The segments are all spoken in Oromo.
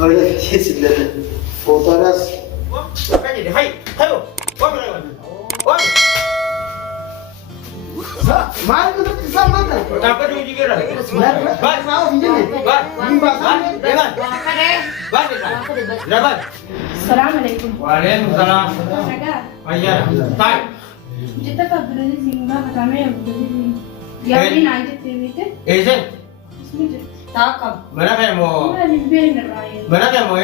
Oleh sila foto das. Kan jadi hai. Ayo. Wah, wah. Mari kita bisa mana? Apa dulu juga dah? Bas mau ini. Bas. Bas mana? Jangan. Bas. Berapa? Assalamualaikum. Waalaikumsalam. Naga. Ayah. Tai. Jita ka brother Zimba katame ya brother. Ya ni na jite mite. Esen. Takam. Mana kayak mau? Mana ni be na raya. Mana kayak mau?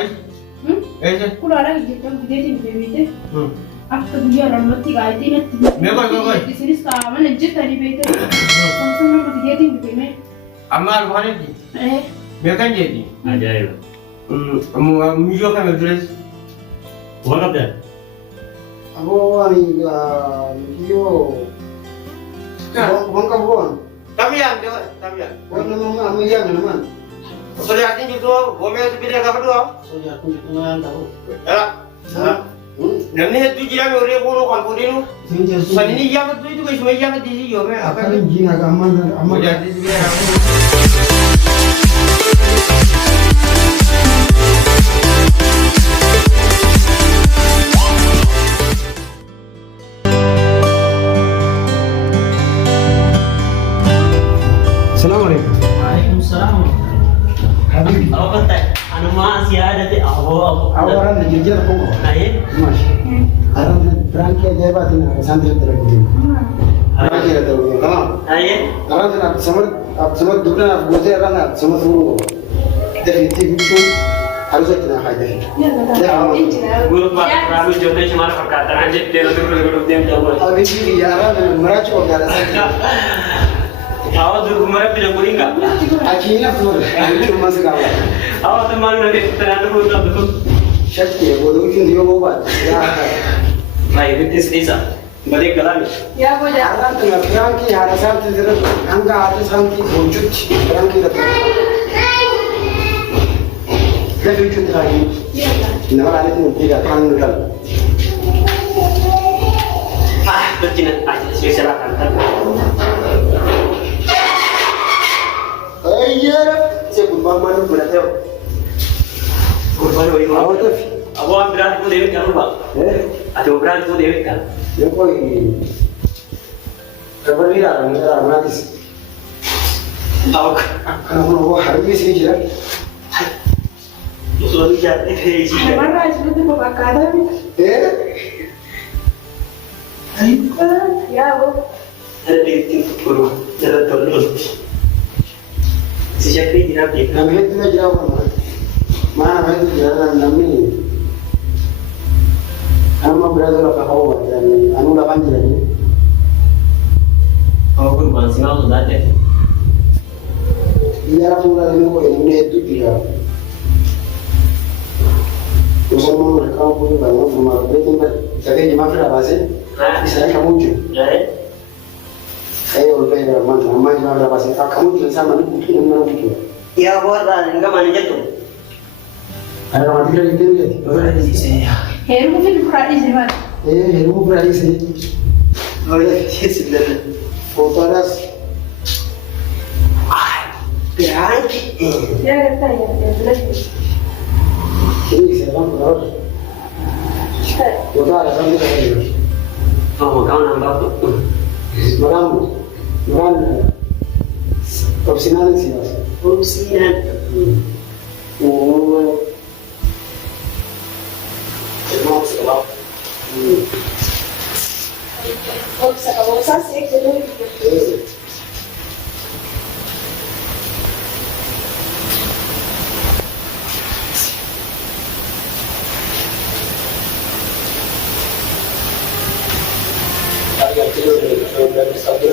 Esen. Kula ara jita gede ni mite. Hmm. After dia orang mati ka ite na. Koi. Di sini ska mana jita ni be te. Samsung na gede ni be me. Amal bukan ini. Mereka jadi. Ajaib. Mujo kan betul. Bukan apa? Aku ni yo. Bukan kawan. Tapi yang, tapi yang. Bukan nama kami yang nama. Sudah hati juga, gome itu beda apa dua? Sudah aku jangan tahu. Ya. Nanti itu jiran orang bono kan bono. Sani ini yang itu guys, semua yang di sini yo, apa Akan jin agak aman aman. jadi sebenarnya. Assalamualaikum. Waalaikumsalam. Habib. Apa kata? Anu masih ada di awal. Awaran di jujur kok. Naik. Mas. Aran berangkat jabat ini santri terlebih. Berangkat terlebih. Tamam. Naik. Aran nak semua dunia buat aran semua semua. Definitif itu harus kita hadir. Ya kata. Guru Pak Prabu Jodoh cuma perkataan aja dia dulu dia jawab. Habis ini aran meracu ada saja. Awak dulu kemarin punya guring nggak? Akhirnya tuh itu masih kawan. Awak teman nanti ternyata dulu dulu. Syakir bodoh itu dia obat. Ya. Baik, itu sisa. Balik ke lagi. Ya boleh. Aran tengah berangkat ada santri terus angka ada santri wujud berangkat datang. Jadi itu lagi. Ya kata. Nama ada itu tidak tanggal. Itu cina aja spesial kan. Iya, saya pun mana berarti. Kurban wali Awak mau. tuh. Awak berani tu dewi kan lupa. Ada berani tu dewi kan. Ya koi. Berbeda dengan gratis. Awak Kalau hari ini sih je. sudah bicara ini sih. Mana itu tu kok akada ni? Ya bu. Ada di guru, ada tolong. Siapa yang tidak dia? Nama itu na jawab mana itu jalan nami. Nama berada di kau dan anu lapan jadi. Kau pun masih mau sudah ada. Iya aku mulai dulu ini itu dia. Terus mau mereka pun bangun rumah betul jadi jemaah berapa sih? Bisa kamu juga. Jadi, Ayo udah mana berapa sih? Kamu juga sama nih mungkin mana mungkin. ya buat enggak mana jatuh. Ada mati lagi itu ya. Orang di sini. Heru mungkin kurang izin. Ilmu berani sih. Oleh sila foto das. Berani. Ya kata ya. Boleh. Ini siapa kalau? Foto ada sampai tadi. Kau nambah tuh. Makan opsional sih mas. Opsian. Oh, Semua sebab. Bolsa sih jadi.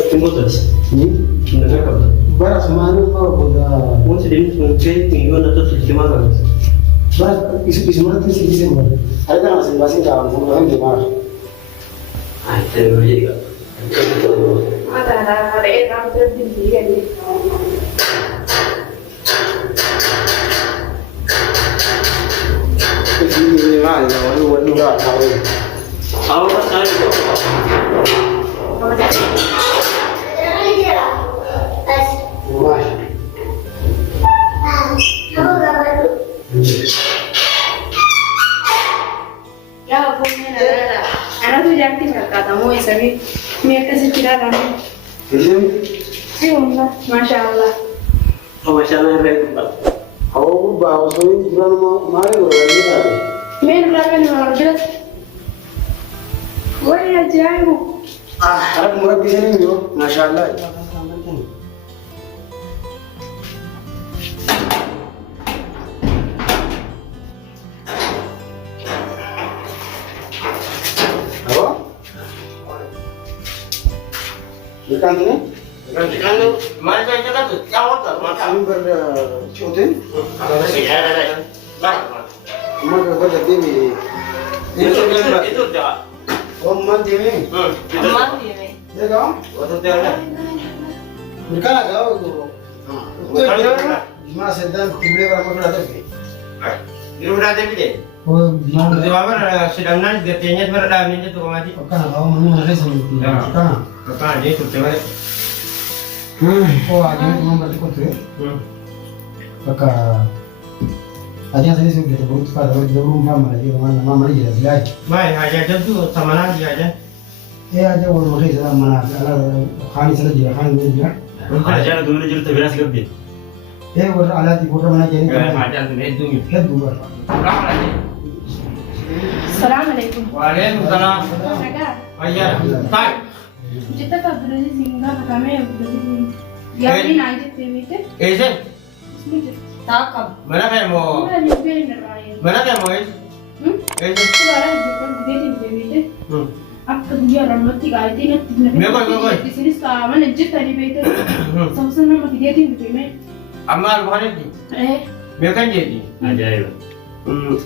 Tunggu terus. ini Dengar kau. beras mana mau boda. Mau sedih mungkin minggu atau cuma kan? Beras isu mana tuh sih semua. Ada masing-masing kawan semua orang di mana. Ah, itu jadi kan. Ada yang tertinggi kan. Ini mana? Orang nggak tahu. Awak saya Wah. مو يسوي مية كسر كده رامي Isin, أي والله ما شاء الله Oh, Masya Allah, Ibu Pak. aku bawa suami jual mau mari lagi tadi. مين رامي الرجل وين جايبه Harap murah bisa nih yo, masya Allah. Apa? Ikan ini? Ikan tu, mana saya cakap tu, yang apa? Makan. Kami bercutin. Ya, ya. Baik. Cuma berarti di Itu dia. oh mandi ini. Itu. Ya kau? Itu dia. Bukan kau tu. Bukan dia. Cuma sedang tiba berapa berada sih? Itu berada di sini. Oh, Di mana sedang nanti getenya berada di situ mati. bukan kau mana ada sih? Bukan. Bukan dia itu cewek. Oh, ada yang mau berarti kau tu. Maka ada yang saya sudah berut pada waktu dulu mama lagi mama lagi jelas lagi. Baik, aja tu sama lagi aja. Ya ada orang mungkin saya mana ala khani saja dia khani dia. Ajar dulu jadi terbiasa sekali. Ya orang ala di kota mana jadi. Aja tu itu. Ya dua. السلام عليكم Waalaikumsalam. Agak Aja. Baik. Kita tak berani singgah kami yang berani. Ya ini nanti temite. Esen, Takam. mana kayak mau? Mana ni beri nerayan. Mana kayak mau? Esen. Itu orang jepun dia temite. Aku dia orang mati kali ini. Di sini sama nejit tadi bete. Sama-sama mati dia temite. Amal bukan ini. Mereka jadi. Ajar.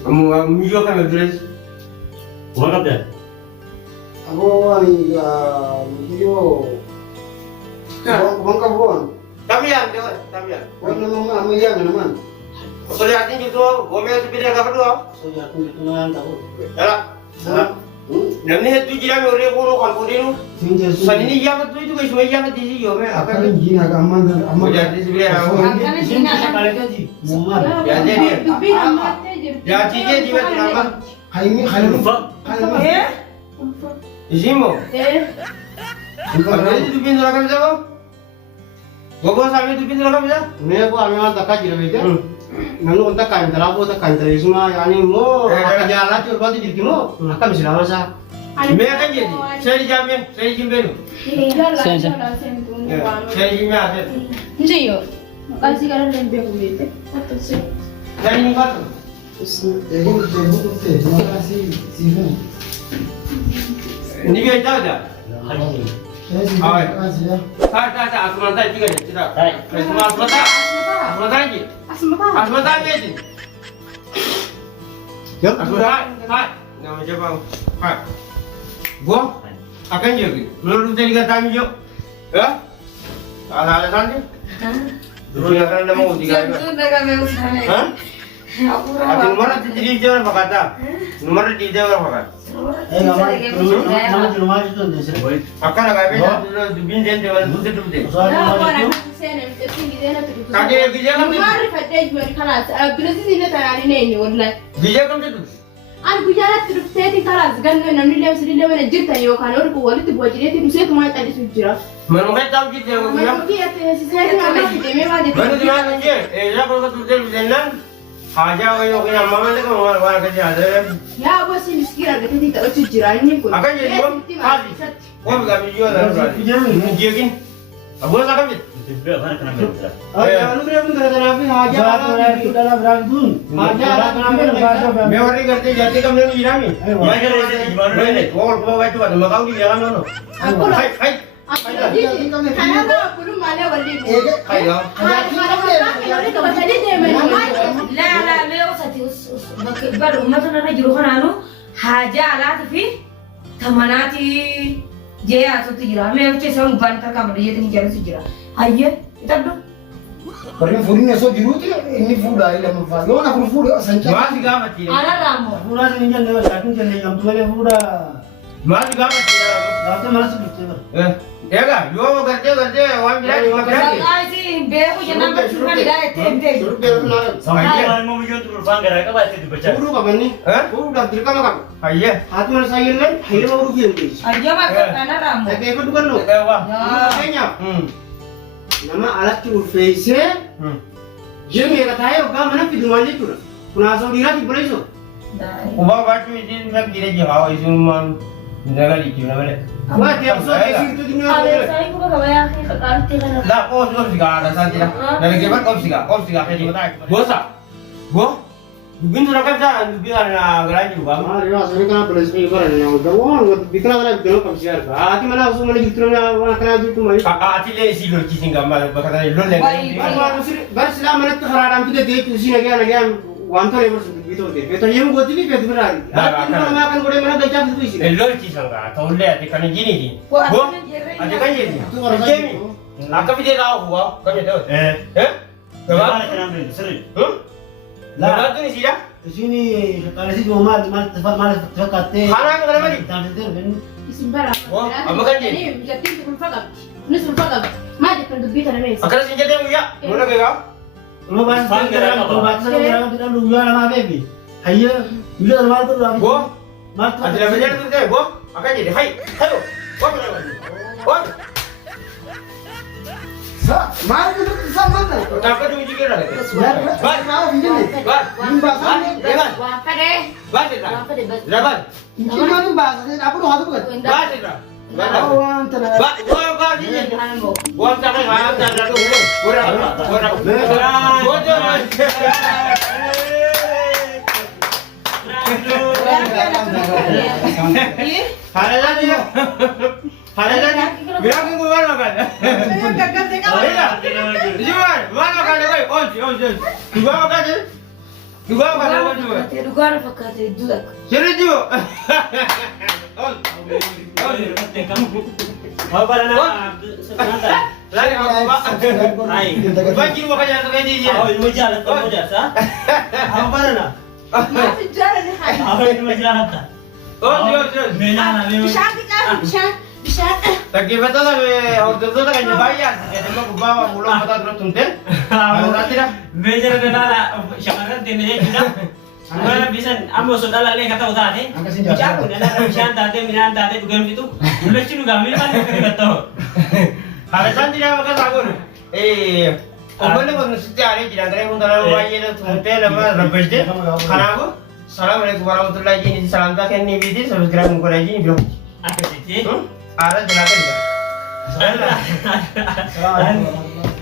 Kamu juga kan bertulis. Uang apa? Aku ni video. Bang kawan. Tabian, tabian. Orang nama ame yang nama. Kalau yakin gitu, gome itu beda kabar dua. So ya aku itu nang tahu. Ya. Namni itu jiran orang bono kampung ini. Sinja San ini yang itu guys, semua yang itu sih, yo me. Apa ni jina aman aman. Jadi sebenarnya. Makanya jina sekali kaji. Muhammad. Ya jadi. Dubi amat aja. Ya jadi di mana nama? Hari ini hari lupa. Isimu. Apa itu tu pintu rakam siapa? Gogo sampai tu pintu rakam siapa? Ni aku ambil tak kaji lebih je. Nanu untuk kain terlalu tak kain terlalu semua. Yani mo jalan tu berarti di kimo. Akan bisa lama sah. Me akan jadi. Saya jamin, saya jimbelu. Saya jimin ada. Nje yo. Kasi kalau lembe kumite. Atau sih. Saya ini kata. Jadi betul terima kasih Sifu. Ini dia tahu dah. Terima kasih ya. Tak, aku nanti tiga je, tidak. Semua asmata lagi. Asmata lagi. Ya, Tak. Nama siapa? Pak. Gua akan jadi. Belum tadi kata kami jo. Ya? Alasan ni. Dulu yang kan nama tiga. Hah? Ati nomor itu jadi jangan berkata. Nomor itu jangan berkata. nama itu ni sih. Akan agak beda dulu bin dan dewan itu tu. Kaki gija kan tu. Gija kan tu. An guyana tirufteeti kalas ganno namni lewsiri lewana jirta yo kan or ko wali tibo jireti dum setu ma tadi sujira Mana mungkin tahu kita yang ma punya. ko ya te sisai ma ma ti me ma de Mana di mana ni? Ya kalau tu tu jenan. Haja orang yang mama ni kan orang orang kerja ada. ya bo si miskira de ti ta sujira ni ko Akan jadi bom. Hadi. Bom kami jual dah. Dia gini. Abu nak kami. Tidak, mana kena berita. Anu dia pun kata Nabi haja sudah lah berangkun. Haja kenapa Mewari kerja jadi kami ni irami. Mana kena berita di mana ni? Kau itu ada makau di jalan mana? aku lah Hai, hai. kana na kulu male wali Hai lah. لا لا ما وصلتي بل مثلا رجل هنا حاجة على في ثماناتي جاء تجرا ما يوجد سام بانتر كامل يتني جالس تجرا هيا تبدو Pergi food ni so jiru tu ini food dah ile mufas. Lo nak food sanca. Masih gamat ni. أنا رامو Food ni jangan lewat satu jangan yang tu le food. Maal gaafa jira? Gaafa mana sirriitti. Egaa yoo gartee waan biraa dhimma biraati. Sagaasi beeku jennan barsiifama dhigaa jettee himtee. Surubbii irratti laala. Sama mau mujur tu rufan gara ka ba te dibacha. Fuudhuu qabanni. Fuudhuudhaaf dirqama qaba. Hayyee. Haati mana isaa illee hayyama fuudhuu fi dandeessi. Ayyama akka kanarraa ammoo. Dhaggeeffadhu kannoo. Eewwa. Fakkeenyaaf nama alatti ulfeessee jiru meeqa taa'ee yookaan mana fidu maal jechuudha. Kun haasa'u dhiiraati buleessoo. Kubaa baachuu isin fakkii jira haa isummaan nagali jiru malee. Waa deemsoo keessi tuuti nyaataa. Adeemsanii kuma gabayaa fi qaqaalitti kana. Dah obsi ga ada saja dah. Dari kebat obsi ga kayak gimana? Bosa. Bo. Bintu nak kerja, bintu ada gerai juga. Maal yoo asirra kana buleessoo yoo baran yoo gawwaan biqilaa kana biqilaa qabsi arga. Haati mana osoo mana jirtu nama kana jirtu malee. Ati le isi lo kisi gambar bakal lo le. Bar silaa manatti haraadhaan fidate usii nagaa wantoota eeguuf bitootee beektoo yemmuu gootii fi beektu biraati. Ati nama kan godhee mana galchaa fitu isi. Lo kisi enggak, tahu le ati kan gini ni. Bo. Ati kan gini. Kemi. Nak video tahu gua, kami tahu. Gimana kana beli? Seri. Lah tu ni sih dah. Isiin shaqaalesitti maal fakkaatee. Haraa kana mali. Taasisee benni. Isin bara. Oh, amma kan jadi? Biyyattiin kun fagabdi. Kunis kun fagabdi. Maal jettan dubbii kana meessa? Akan sih jadi ya. Mana kau? Amma baasii gara bitan guyyaa lamaa beebi. Hayya guyyaa maal turraa? Bo. Maal Ati dah belajar tu deh, Bo. Akan jadi. Hai, hayo. Bo. Bo. Maal gitu sama mana? Kenapa dia uji kira? Bas, mau begini. Bas. Bimbasan. Wapa deh. Bas itu. Wapa deh. Bas. Berapa? Ini mana bahasan? Aku tuh hatu kan. Bas itu. Awan tenang. Bas, gua bas ini. Gua tak ada tak ada tu. Hari lagi. Bilang ke gua makan. Jual, mana makan lagi? Juga makan je. Juga makan juga. Dugaan fakkaate dudak. Serius juga. Mau pada nak sebentar. Lagi apa pak? Hai. Bagi makan yang kayak gini. Awak ilmu jalan, kamu jasa? Apa pada nak? Maafin jalan ni hai. Awak ilmu jalan tak? Oh, serius. Menana, Bishaan xiqqaa bishaan. Lagi betul lah, waktu itu kan bayar. Jadi mau bawa pulang kota terus tunten. Kalau nanti dah. Bejar menana, syamaran tiada kita. Mana bisa, amo sudah lalai kata udah ni. Bicara pun ada bishan tadi, minan tadi bukan itu. Boleh cuma kami kan kata. Alasan tidak makan sagun. Omboleh pun setiap hari tidak ada pun dalam bayar tunten nama rampes deh. Karena aku, Assalamualaikum warahmatullahi wabarakatuh. Salam tak ni video subscribe muka lagi ni belum. Apa sih? Ada jelasin tak?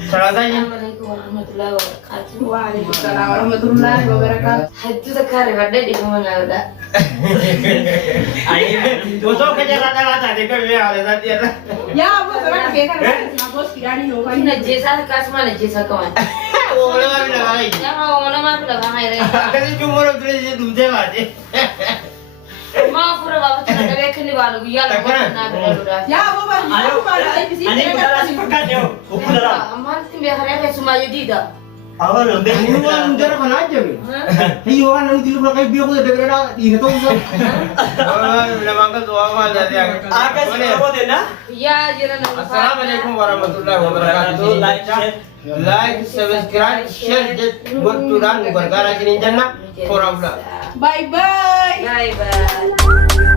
Salam tanya. Assalamualaikum warahmatullahi wabarakatuh. Waalaikumsalam warahmatullahi wabarakatuh. Hajju zakar ada di mana ada. Untuk kerja rata-rata dia kan dia alasan dia. Ya, bos orang kaya kan bos kirani no kan. Ina jesa kas mana jesa kawan. Oh, boleh mah bilang lagi. Ya mau mana mah sudah bangai re. Kasi cuma orang tulis dia duduk aja. Ma pura bawa tidak ada kini balu ya lah nak berlalu. Ya, bos bang. Ayo, ani kita lagi pekat yo. Ukuran. Aman tim biar hari semua jadi dah. Awal lebih. Ini orang cara kan aja nih. Iyo kan nanti lu pakai biar aku udah ada ini tuh. Oh, bilang makan tu awal dari aku. Apa sih kamu dena? Ya, jangan lupa. Assalamualaikum warahmatullahi wabarakatuh. Like, subscribe, share, buat turan berkara sini jannah. Korang pula. Bye bye. Bye bye.